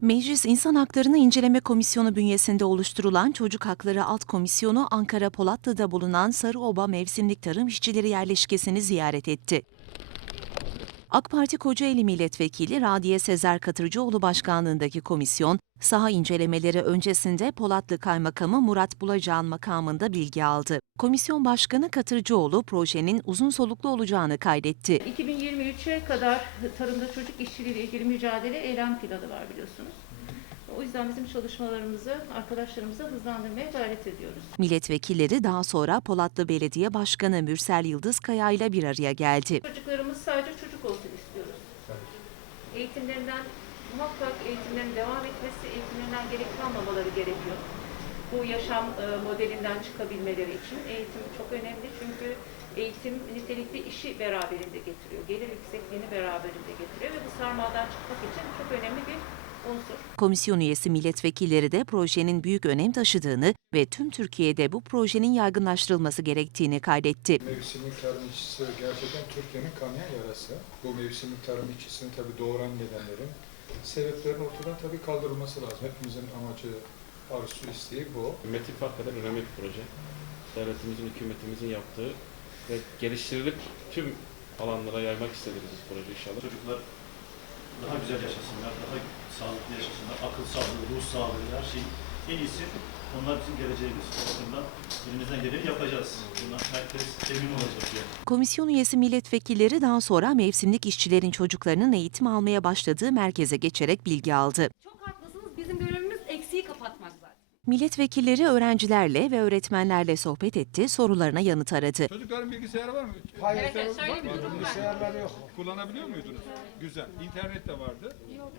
Meclis İnsan Haklarını İnceleme Komisyonu bünyesinde oluşturulan Çocuk Hakları Alt Komisyonu Ankara Polatlı'da bulunan Sarıoba Mevsimlik Tarım İşçileri Yerleşkesi'ni ziyaret etti. AK Parti Kocaeli Milletvekili Radiye Sezer Katırcıoğlu başkanlığındaki komisyon, saha incelemeleri öncesinde Polatlı Kaymakamı Murat Bulacağ'ın makamında bilgi aldı. Komisyon Başkanı Katırcıoğlu projenin uzun soluklu olacağını kaydetti. 2023'e kadar tarımda çocuk işçiliğiyle ilgili mücadele eylem planı var biliyorsunuz. O yüzden bizim çalışmalarımızı arkadaşlarımıza hızlandırmaya gayret ediyoruz. Milletvekilleri daha sonra Polatlı Belediye Başkanı Mürsel Yıldızkaya ile bir araya geldi. Çocuklarımız sadece. Eğitimlerinden muhakkak eğitimlerin devam etmesi, eğitimlerinden gerek kalmamaları gerekiyor. Bu yaşam e, modelinden çıkabilmeleri için eğitim çok önemli çünkü eğitim nitelikli işi beraberinde getiriyor. Gelir yüksekliğini beraberinde getiriyor ve bu sarmaldan çıkmak için çok önemli bir unsur. Komisyon üyesi milletvekilleri de projenin büyük önem taşıdığını ve tüm Türkiye'de bu projenin yaygınlaştırılması gerektiğini kaydetti. Mevsimlik tarım işçisi gerçekten Türkiye'nin kanayan yarası. Bu mevsimlik tarım işçisini tabii doğuran nedenlerin sebeplerin ortadan tabii kaldırılması lazım. Hepimizin amacı, arzusu, isteği bu. İttifak kadar önemli bir proje. Devletimizin, hükümetimizin yaptığı ve geliştirilip tüm alanlara yaymak istediğimiz bir proje inşallah. Çocuklar daha güzel yaşasınlar, daha sağlıklı yaşasınlar, akıl sağlığı, ruh sağlığı, her şeyin en iyisi. Onlar bizim geleceğimiz. O bakımdan elimizden geleni yapacağız. Bundan herkes emin olacak yani. Komisyon üyesi milletvekilleri daha sonra mevsimlik işçilerin çocuklarının eğitim almaya başladığı merkeze geçerek bilgi aldı. Çok haklısınız. Bizim zaten. Milletvekilleri öğrencilerle ve öğretmenlerle sohbet etti, sorularına yanıt aradı. Çocukların bilgisayarı var mı? Evet, evet, şöyle bir durum var. yok. Kullanabiliyor muydunuz? Güzel. İnternet de vardı. Yok.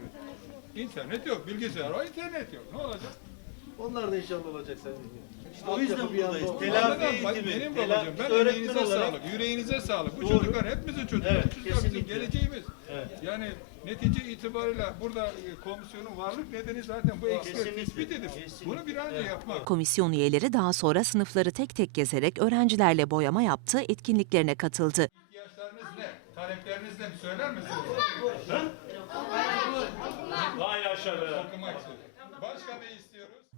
İnternet yok. Bilgisayar var, internet yok. Ne olacak? Onlar da inşallah olacak senin gibi. İşte O yüzden buradayız. Telafi eğitimi, Benim telafi- babacığım. Ben emeğinize olarak- sağlık, yüreğinize sağlık. Bu Doğru. çocuklar hepimizin çocukları. Evet, Bu çocuklar bizim kesinlikle. geleceğimiz. Yani netice itibariyle burada e, komisyonun varlık nedeni zaten bu ekspert Kesinlikle. tespit edip Kesinlikle. bunu bir an önce Evet. yapmak. Komisyon üyeleri daha sonra sınıfları tek tek gezerek öğrencilerle boyama yaptı, etkinliklerine katıldı. İhtiyaçlarınız ne? Talepleriniz ne? Bir söyler misiniz? Vay aşağıya. Okumak istiyorum.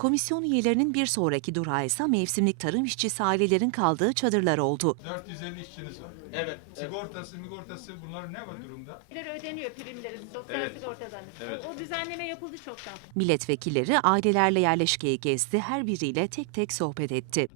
Komisyon üyelerinin bir sonraki durağı ise mevsimlik tarım işçisi ailelerin kaldığı çadırlar oldu. 450 işçiniz var. Evet. Sigortası, migortası bunlar ne var durumda? Primleri ödeniyor primleri sosyal sigortadan. O, o düzenleme yapıldı çoktan. Milletvekilleri ailelerle yerleşkeyi gezdi, her biriyle tek tek sohbet etti.